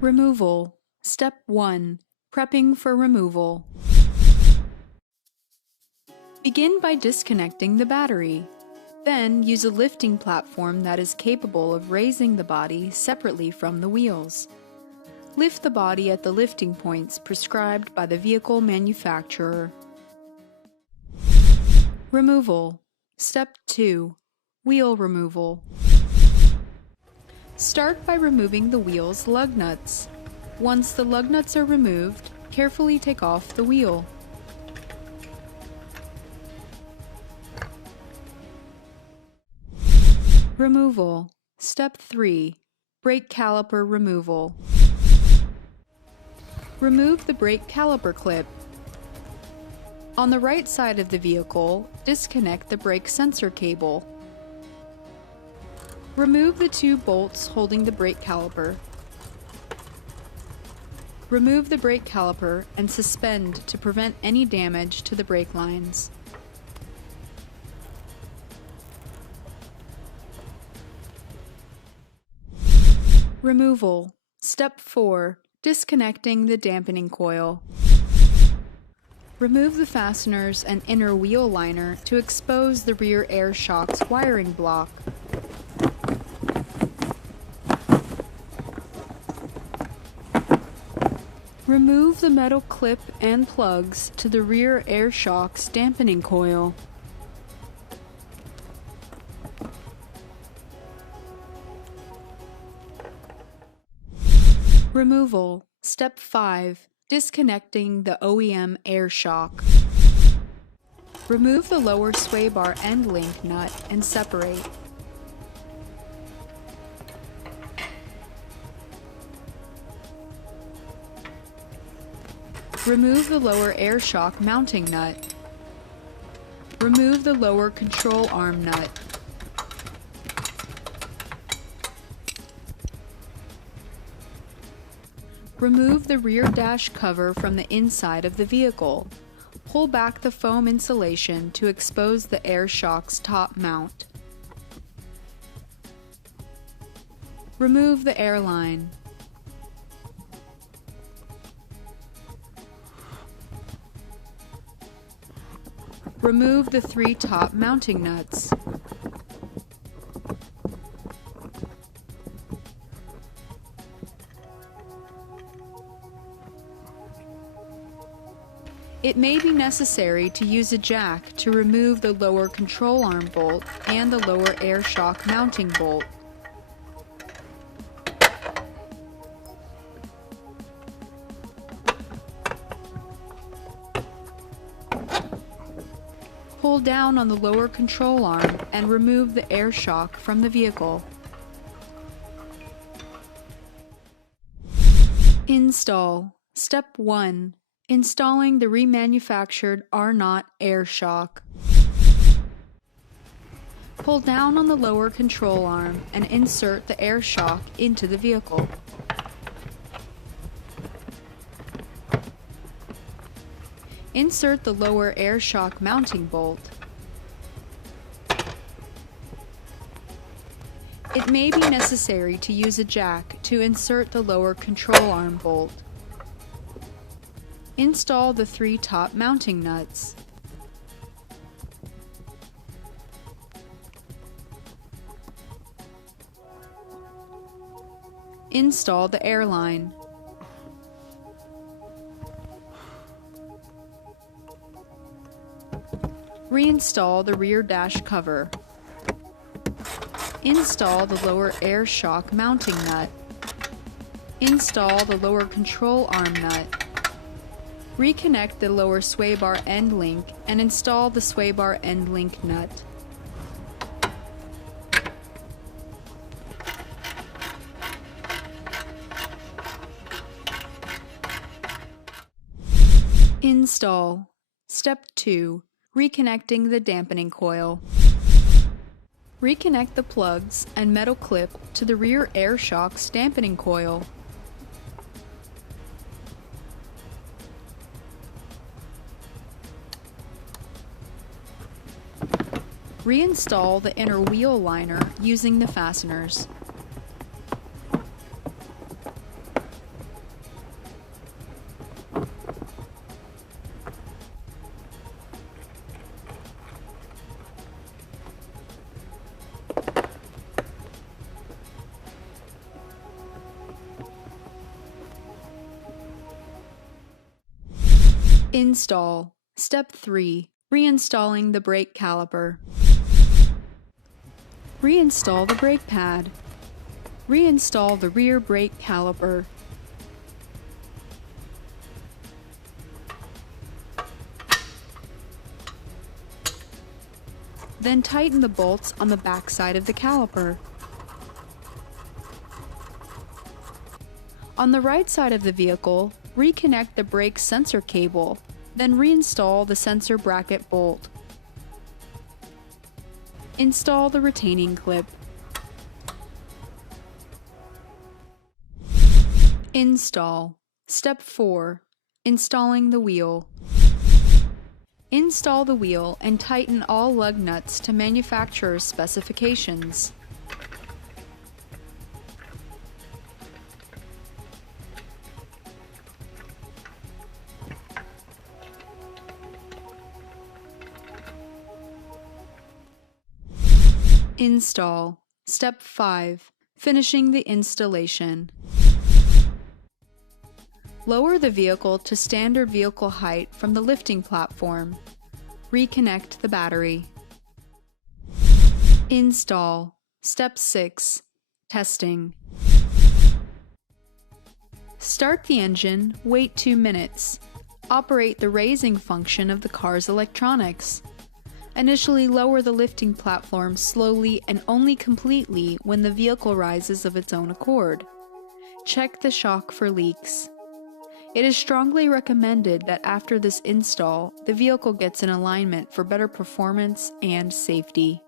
Removal. Step 1. Prepping for removal. Begin by disconnecting the battery. Then use a lifting platform that is capable of raising the body separately from the wheels. Lift the body at the lifting points prescribed by the vehicle manufacturer. Removal. Step 2. Wheel removal. Start by removing the wheel's lug nuts. Once the lug nuts are removed, carefully take off the wheel. Removal. Step 3. Brake caliper removal. Remove the brake caliper clip. On the right side of the vehicle, disconnect the brake sensor cable. Remove the two bolts holding the brake caliper. Remove the brake caliper and suspend to prevent any damage to the brake lines. Removal. Step 4. Disconnecting the dampening coil. Remove the fasteners and inner wheel liner to expose the rear air shock's wiring block. Remove the metal clip and plugs to the rear air shock's dampening coil. Removal. Step 5. Disconnecting the OEM air shock. Remove the lower sway bar end link nut and separate. Remove the lower air shock mounting nut. Remove the lower control arm nut. Remove the rear dash cover from the inside of the vehicle. Pull back the foam insulation to expose the air shock's top mount. Remove the airline. Remove the 3 top mounting nuts. It may be necessary to use a jack to remove the lower control arm bolt and the lower air shock mounting bolt. Pull down on the lower control arm and remove the air shock from the vehicle. Install. Step 1. Installing the remanufactured R0 air shock. Pull down on the lower control arm and insert the air shock into the vehicle. Insert the lower air shock mounting bolt. It may be necessary to use a jack to insert the lower control arm bolt. Install the 3 top mounting nuts. Install the airline. Reinstall the rear dash cover. Install the lower air shock mounting nut. Install the lower control arm nut. Reconnect the lower sway bar end link and install the sway bar end link nut. Install. Step 2. Reconnecting the dampening coil. Reconnect the plugs and metal clip to the rear air shock's dampening coil. Reinstall the inner wheel liner using the fasteners. Install. Step 3. Reinstalling the brake caliper. Reinstall the brake pad. Reinstall the rear brake caliper. Then tighten the bolts on the back side of the caliper. On the right side of the vehicle, reconnect the brake sensor cable, then reinstall the sensor bracket bolt. Install the retaining clip. Install. Step 4. Installing the wheel. Install the wheel and tighten all lug nuts to manufacturer's specifications. Install. Step 5. Finishing the installation. Lower the vehicle to standard vehicle height from the lifting platform. Reconnect the battery. Install. Step 6. Testing. Start the engine, wait 2 minutes. Operate the raising function of the car's electronics. Initially lower the lifting platform slowly and only completely when the vehicle rises of its own accord. Check the shock for leaks. It is strongly recommended that after this install, the vehicle gets in alignment for better performance and safety.